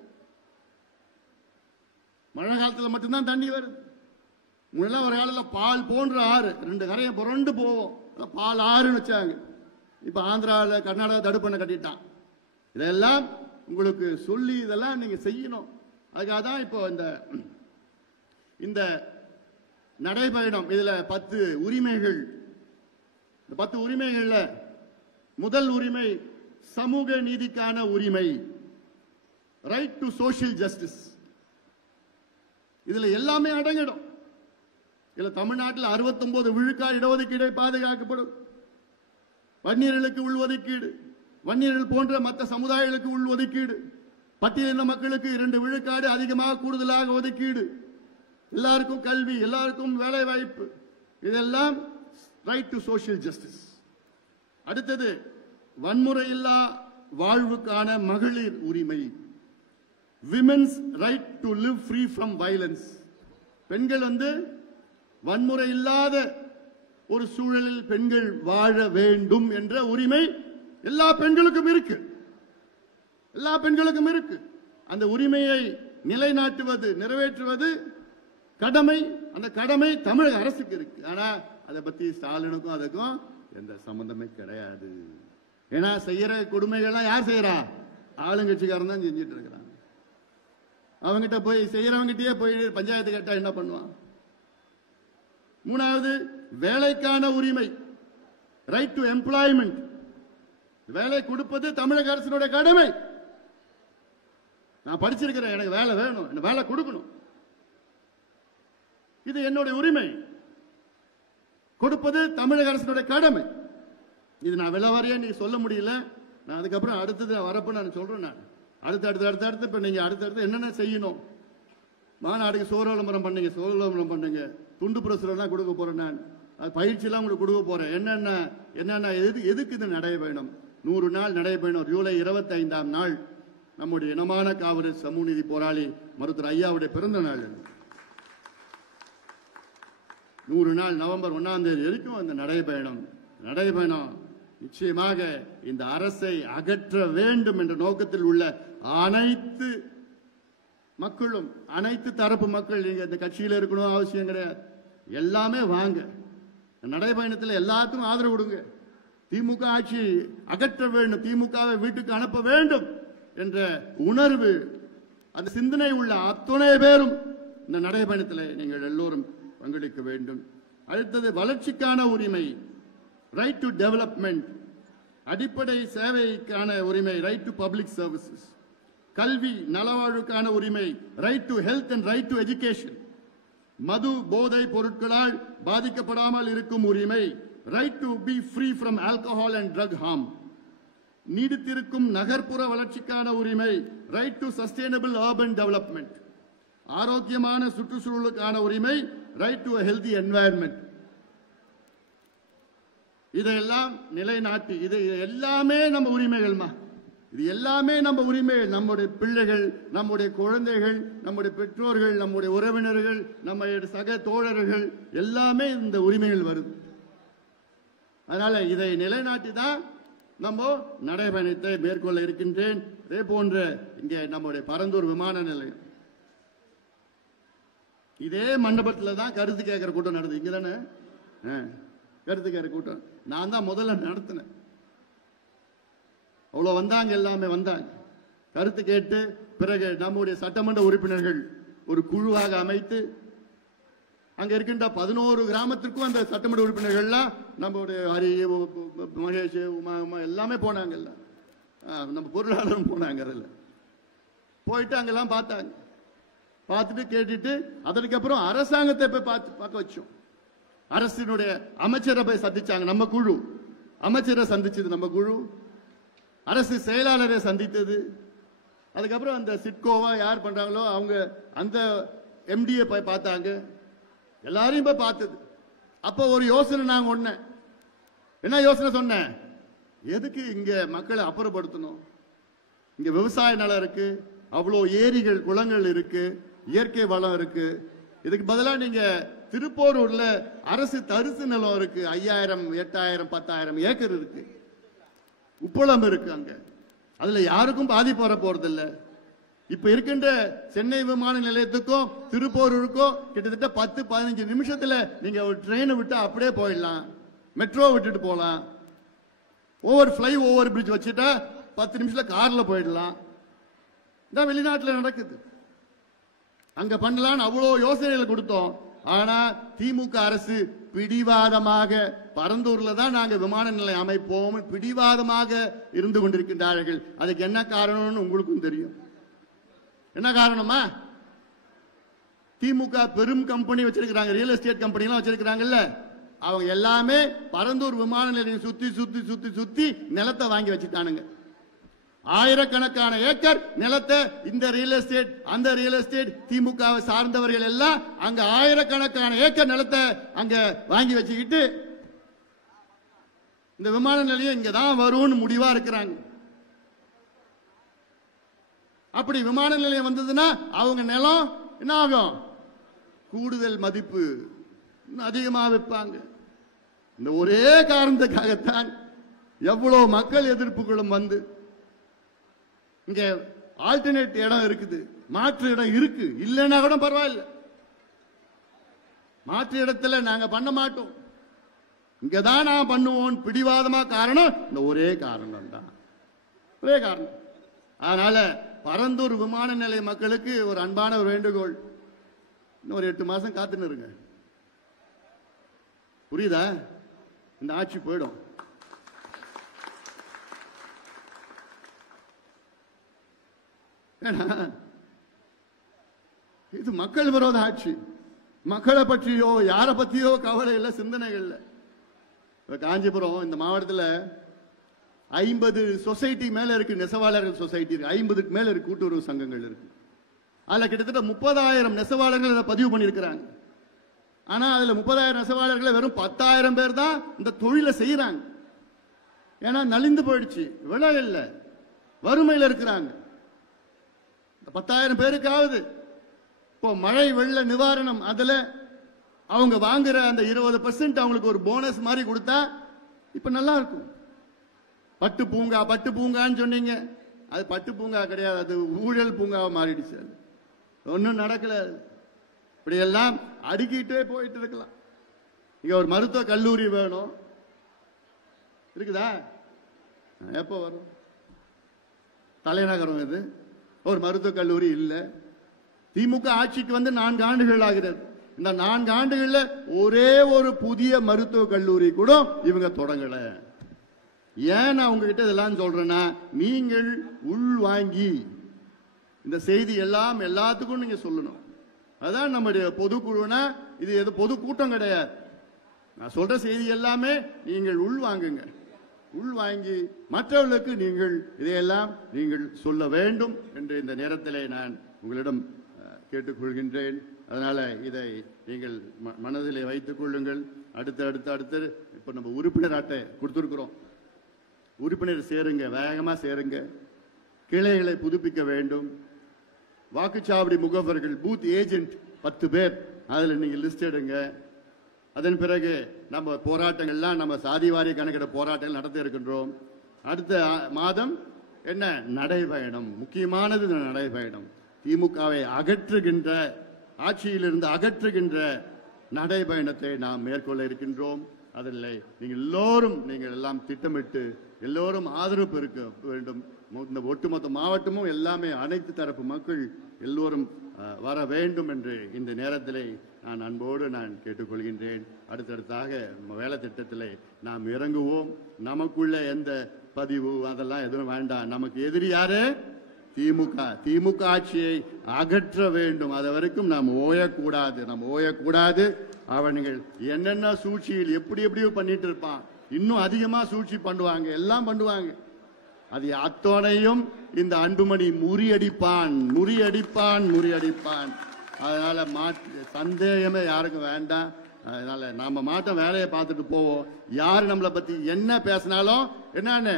மழை காலத்தில் மட்டும்தான் தண்ணி வருது. முன்னெல்லாம் ஒரு காலத்தில் பால் போன்ற ஆறு 2 கரையை புரண்டு போவோம், பால் ஆறுன்னு வச்சாங்க. இப்ப ஆந்திராவில், கர்நாடகா தடுப்பணை கட்டிட்டான். இதெல்லாம் உங்களுக்கு சொல்லி இதெல்லாம் நீங்க செய்யணும். அதுக்காக தான் இப்போ இந்த நடைபயணம். இதுல 10 உரிமைகள். இந்த 10 உரிமைகள்ல முதல் உரிமை சமூக நீதிக்கான உரிமை, ரைட் டு சோஷியல் ஜஸ்டிஸ். இதுல எல்லாமே அடங்கிடும். இதுல தமிழ்நாட்டில் 69 விழுக்காடு இடஒதுக்கீடை பாதுகாக்கப்படும். வன்னியர்களுக்கு உள்ஒதுக்கீடு, வன்னியர்கள் போன்ற மற்ற சமுதாயங்களுக்கு உள்ஒதுக்கீடு, பட்டியலின மக்களுக்கு 2 விழுக்காடு அதிகமாக கூடுதலாக ஒதுக்கீடு, எல்லாருக்கும் கல்வி, எல்லாருக்கும் வேலை வாய்ப்பு, இதெல்லாம் ரைட் டு சோஷியல் ஜஸ்டிஸ். அடுத்தது வன்முறை இல்லா வாழ்வுக்கான மகளிர் உரிமை, women's right to live free from violence. பெண்கள் வன்முறை இல்லாத ஒரு சூழலில் பெண்கள் வாழ வேண்டும் என்ற உரிமை எல்லா பெண்களுக்கும் இருக்கு. எல்லா பெண்களுக்கும் இருக்கு. அந்த உரிமையை நிலைநாட்டுவது, நிறைவேற்றுவது கடமை. அந்த கடமை தமிழக அரசுக்கு இருக்கு. ஆனா அதை பத்தி ஸ்டாலினுக்கும் அதுக்கும் எந்த சம்பந்தமே கிடையாது. ஏன்னா செய்யற கொடுமைகள்லாம் யார் செய்யறா? ஆளுங்கட்சிக்காரன் தான் செஞ்சுட்டு இருக்கிறாங்க. அவங்கிட்ட போய் செய்யறவங்கிட்டயே போய் பஞ்சாயத்து கேட்டா என்ன பண்ணுவான்? மூணாவது, வேலைக்கான உரிமை, ரைட் டு எம்ப்ளாய்மெண்ட். வேலை கொடுப்பது தமிழக அரசினுடைய கடமை. நான் படிச்சிருக்கிறேன், எனக்கு வேலை வேணும், எனக்கு வேலை கொடுக்கணும், இது என்னுடைய உரிமை. கொடுப்பது தமிழக அரசினுடைய கடமை. இது நான் விலவாரியா நீங்க சொல்ல முடியல. நான் அதுக்கப்புறம் அடுத்தது வரப்ப நான் சொல்றேன். நான் அடுத்து இப்ப நீங்க அடுத்தடுத்து என்னென்ன செய்யணும்? மாநாடுக்கு சோறு விளம்பரம் பண்ணுங்க, சோறு விளம்பரம் பண்ணுங்க, துண்டு பிரசுரம் கொடுக்க போறேன். நான் பயிற்சி எல்லாம் உங்களுக்கு கொடுக்க போறேன். என்னென்ன எதுக்கு இது நடைபயணம்? 100 நாள் நடைபயணம். ஜூலை 25ஆம் நாள் நம்முடைய இனமான காவிரி சமூக நீதி போராளி மருத்துவர் ஐயாவுடைய பிறந்த நாள். 100 நாள் நவம்பர் 1ஆம் தேதி வரைக்கும் அந்த நடைபயணம் நிச்சயமாக இந்த அரசை அகற்ற வேண்டும் என்ற நோக்கத்தில் உள்ள அனைத்து மக்களும், அனைத்து தரப்பு மக்கள், நீங்க இந்த கட்சியில் இருக்கணும் அவசியம் கிடையாது, எல்லாமே வாங்க. நடைபயணத்தில் எல்லாத்துக்கும் ஆதரவு கொடுங்க. திமுக ஆட்சி அகற்ற வேண்டும், திமுகவை வீட்டுக்கு அனுப்ப வேண்டும் என்ற உணர்வு, அந்த சிந்தனை உள்ள அத்தனை பேரும் இந்த நடைபயணத்தில் நீங்கள் எல்லோரும் பங்கெடுக்க வேண்டும். அடுத்தது வளர்ச்சிக்கான உரிமை, ரைட் டு டெவலப்மெண்ட், அடிப்படை சேவைக்கான உரிமை, ரைட் டு பப்ளிக் சர்வீசஸ், கல்வி நலவாழ்வுக்கான உரிமை, right to health and right to education, மது போதை பொருட்களால் பாதிக்கப்படாமல் இருக்கும் உரிமை, right to be free from alcohol and drug harm, நீடித்திருக்கும் நகர்ப்புற வளர்ச்சிக்கான உரிமை, right to sustainable urban development, ஆரோக்கியமான சுற்றுச்சூழலுக்கான உரிமை, ரைட் டு ஹெல்தி என்வாயர்மெண்ட். இதெல்லாம் நிலைநாட்டி, இது எல்லாமே நம்ம உரிமைகள்மா. இது எல்லாமே நம்ம உரிமைகள். நம்முடைய பிள்ளைகள், நம்முடைய குழந்தைகள், நம்முடைய பெற்றோர்கள், நம்முடைய உறவினர்கள், நம்முடைய சக தோழர்கள் எல்லாமே இந்த உரிமைகள் வருது. அதனால இதை நிலைநாட்டி தான் நம்ம நடைபயணத்தை மேற்கொள்ள இருக்கின்றேன். இதே போன்ற இங்கே நம்முடைய பரந்தூர் விமான நிலையம், இதே மண்டபத்தில் தான் கருத்து கேட்கிற கூட்டம் நடந்தது. இங்க தானே கருத்து கேட்கிற கூட்டம் நான் தான் முதல்ல நடத்தினேன். அவ்வளவு வந்தாங்க, எல்லாமே வந்தாங்க கருத்து கேட்டு. பிறகு நம்முடைய சட்டமன்ற உறுப்பினர்கள் ஒரு குழுவாக அமைத்து அங்க இருக்கின்ற 11 கிராமத்திற்கும் அந்த சட்டமன்ற உறுப்பினர்கள்லாம் நம்முடைய ஹரி, மகேஷ், உமா எல்லாமே போனாங்க. நம்ம பொருளாளரும் போனாங்க. அதில் போயிட்டு அங்கெல்லாம் பார்த்தாங்க. பார்த்துட்டு கேட்டுட்டு அதற்கப்புறம் அரசாங்கத்தை போய் பார்க்க வச்சோம். அரசினுடைய அமைச்சரை போய் சந்திச்சாங்க நம்ம குழு. அமைச்சரை சந்திச்சது நம்ம குழு, அரசு செயலாளரை சந்தித்தது. அதுக்கப்புறம் அந்த சிட்கோவா யார் பண்றாங்களோ அவங்க அந்த எம்டியை போய் பார்த்தாங்க. எல்லாரையும் போய் பார்த்தது. அப்போ ஒரு யோசனை நாங்க ஒண்ணேன். என்ன யோசனை சொன்னேன்? எதுக்கு இங்க மக்களை அப்புறப்படுத்தணும்? இங்க விவசாய நிலம் இருக்கு, அவ்வளோ ஏரிகள் குளங்கள் இருக்கு, இயற்கை வளம் இருக்கு. இதுக்கு பதிலாக நீங்க திருப்போரூர்ல அரசு தரிசு நிலம் இருக்கு, 5000, 8000, 10,000 ஏக்கர் இருக்கு, உப்பளம் இருக்கு. அங்க அதுல யாருக்கும் பாதிப்பு வர போறது இல்ல. இப்ப இருக்கின்ற சென்னை விமான நிலையத்துக்கும் திருப்போரூருக்கும் கிட்டத்தட்ட 10-15 நிமிஷத்துல நீங்க ஒரு ட்ரெயினை விட்டு அப்படியே போயிடலாம், மெட்ரோ விட்டுட்டு போலாம், ஃப்ளை ஓவர் பிரிட்ஜ் வச்சுட்டா 10 நிமிஷத்துல கார்ல போயிடலாம். இதான் வெளிநாட்டில் நடக்குது. அங்க பண்ணலான்னு அவ்வளோ யோசனைகள் கொடுத்தோம். ஆனா திமுக அரசு பிடிவாதமாக பரந்தூர்ல தான் நாங்க விமான நிலையம் அமைப்போம் பிடிவாதமாக இருந்து கொண்டிருக்கின்றார்கள். அதுக்கு என்ன காரணம்னு உங்களுக்கும் தெரியும். என்ன காரணமா? திமுக பெரும் கம்பெனி வச்சிருக்கிறாங்க, ரியல் எஸ்டேட் கம்பெனி எல்லாம் வச்சிருக்கிறாங்கல்ல, அவங்க எல்லாமே பரந்தூர் விமான நிலையம் சுத்தி சுத்தி சுத்தி சுத்தி நிலத்தை வாங்கி வச்சுட்டானுங்க. ஆயிரக்கணக்கான ஏக்கர் நிலத்தை இந்த ரியல் எஸ்டேட் அந்த ரியல் எஸ்டேட் திமுக சார்ந்தவர்கள் எல்லாம் அங்க ஆயிரக்கணக்கான ஏக்கர் நிலத்தை அங்க வாங்கி வச்சுக்கிட்டு இந்த விமான நிலையம் இங்கதான் வரும்னு முடிவா இருக்கிறாங்க. அப்படி விமான நிலையம் வந்ததுன்னா அவங்க நிலம் என்ன ஆகும்? கூடுதல் மதிப்பு அதிகமாக வைப்பாங்க. இந்த ஒரே காரணத்துக்காகத்தான் எவ்வளவு மக்கள் எதிர்ப்புகளும் வந்து இங்க ஆல்டர்னேட் இடம் இருக்குது, மாற்று இடம் இருக்கு, இல்லைன்னா கூட பரவாயில்ல. மாற்று இடத்துல நாங்க பண்ண மாட்டோம், இங்கதான் நான் பண்ணுவோம் பிடிவாதமா. காரணம் இந்த ஒரே காரணம் தான், ஒரே காரணம். அதனால பரந்தூர் விமான நிலைய மக்களுக்கு ஒரு அன்பான ஒரு வேண்டுகோள், இன்னும் ஒரு 8 மாசம் காத்துன்னு இருங்க. புரியுதா? இந்த ஆட்சி போயிடும். இது மக்கள் விரோத ஆட்சி. மக்களை பற்றியோ யாரை பற்றியோ கவலை இல்லை, சிந்தனைகள் இல்லை. காஞ்சிபுரம் இந்த மாவட்டத்தில் 50 சொசைட்டி மேல இருக்கு, நெசவாளர்கள் சொசைட்டி இருக்கு, 50க்கு மேல இருக்கு கூட்டுறவு சங்கங்கள் இருக்கு. அதுல கிட்டத்தட்ட 30,000 நெசவாளர்கள் அதை பதிவு பண்ணியிருக்கிறாங்க. ஆனா அதுல 30,000 நெசவாளர்களை வெறும் 10,000 பேர் தான் இந்த தொழிலை செய்யறாங்க. ஏன்னா நலிந்து போயிடுச்சு, விலை இல்லை, வறுமையில் இருக்கிறாங்க. 10,000 பேருக்காவது இப்போ மழை வெள்ள நிவாரணம் அதுல அவங்க வாங்குற அந்த 20% அவங்களுக்கு ஒரு போனஸ் மாதிரி கொடுத்தா இப்ப நல்லா இருக்கும். பட்டு பூங்கா பட்டு பூங்கான்னு சொன்னீங்க, அது பட்டு பூங்கா கிடையாது, அது ஊழல் பூங்காவை மாறிடுச்சு. ஒன்னும் நடக்கல. இப்படி எல்லாம் அடுக்கிட்டே போயிட்டு இருக்கலாம். இங்க ஒரு மருத்துவ கல்லூரி வேணும், இருக்குதா? எப்போ வரும்? தலைநகரம் இது, ஒரு மருத்துவக் கல்லூரி இல்லை. திமுக ஆட்சிக்கு வந்து 4 ஆண்டுகள் ஆகிறது. இந்த 4 ஆண்டுகள்ல ஒரே ஒரு புதிய மருத்துவக் கல்லூரி கூட இவங்க தொடங்கல. ஏன் நான் உங்ககிட்ட இதெல்லாம் சொல்றேன்னா, நீங்கள் உள் வாங்கி இந்த செய்தி எல்லாம் எல்லாத்துக்கும் நீங்க சொல்லணும். அதான் நம்முடைய பொதுக்குழுனா, இது எது பொதுக்கூட்டம் கிடையாது. நான் சொல்ற செய்தி எல்லாமே நீங்கள் உள் வாங்குங்க. உள் வாங்கி மற்றவர்களுக்கு நீங்கள் இதையெல்லாம் நீங்கள் சொல்ல வேண்டும் என்று இந்த நேரத்திலே நான் உங்களிடம் கேட்டுக்கொள்கின்றேன். அதனால இதை நீங்கள் மனதிலே வைத்துக் கொள்ளுங்கள். அடுத்து இப்ப நம்ம உறுப்பினர் அட்டை கொடுத்திருக்கிறோம். உறுப்பினர் சேருங்க, வேகமா சேருங்க. கிளைகளை புதுப்பிக்க வேண்டும். வாக்குச்சாவடி முகவர்கள், பூத் ஏஜென்ட் 10 பேர், அதுல நீங்க லிஸ்ட் எடுங்க. அதன் பிறகு நம்ம போராட்டங்கள்லாம், நம்ம சாதிவாரி கணக்கிட போராட்டங்கள் நடத்த இருக்கின்றோம். அடுத்த மாதம் என்ன நடைபயணம், முக்கியமானது நடைபயணம். திமுகவை அகற்றுகின்ற, ஆட்சியிலிருந்து அகற்றுகின்ற நடைபயணத்தை நாம் மேற்கொள்ள இருக்கின்றோம். அதில் நீங்கள் எல்லாம் திட்டமிட்டு எல்லோரும் ஆதரவு பெருக்க வேண்டும். இந்த ஒட்டுமொத்த மாவட்டமும் எல்லாமே அனைத்து தரப்பு மக்கள் எல்லோரும் வர வேண்டும் என்று இந்த நேரத்திலே நான் அன்போடு நான் கேட்டுக்கொள்கின்றேன். அடுத்தடுத்தாக வேலை திட்டத்திலே நாம் இறங்குவோம். நமக்குள்ள எந்த பதிவு அதெல்லாம் எதுவும் வேண்டாம். நமக்கு எதிரி யாரு? திமுக ஆட்சியை அகற்ற வேண்டும். அது வரைக்கும் நாம் ஓயக்கூடாது. அவர்கள் என்னென்ன சூழ்ச்சியில் எப்படியோ பண்ணிட்டு இருப்பான், இன்னும் அதிகமா சூழ்ச்சி பண்ணுவாங்க, எல்லாம் பண்ணுவாங்க. அது அத்தோனையும் இந்த அன்புமணி முறியடிப்பான். அதனால சந்தேகமே யாருக்கும் வேண்டாம். அதனால நாம மாட்டம் வேலையை பார்த்துட்டு போவோம். யாரு நம்மளை பத்தி என்ன பேசினாலும் என்னன்னு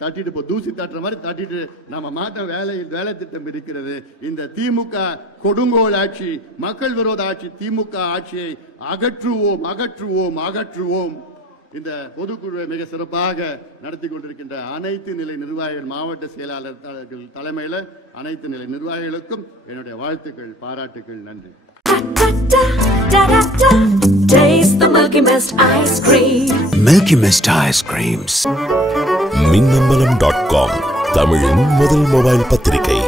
தட்டிட்டு போ, தூசி தட்டுற மாதிரி தட்டிட்டு நம்ம மாட்டம். வேலை திட்டம் இருக்கிறது. இந்த திமுக கொடுங்கோல் ஆட்சி, மக்கள் விரோத ஆட்சி, திமுக ஆட்சியை அகற்றுவோம். இந்த பொதுக்குழுவை மிக சிறப்பாக நடத்தி கொண்டிருக்கின்ற அனைத்து நிலை நிர்வாகிகள், மாவட்ட செயலாளர்கள் தலைமையில் அனைத்து நிலை நிர்வாகிகளுக்கும் என்னுடைய வாழ்த்துக்கள், பாராட்டுக்கள், நன்றி. Taste the Milky Mist ice cream. Milky Mist ice creams. minambalam.com தமிழின் முதல் மொபைல் பத்திரிகை.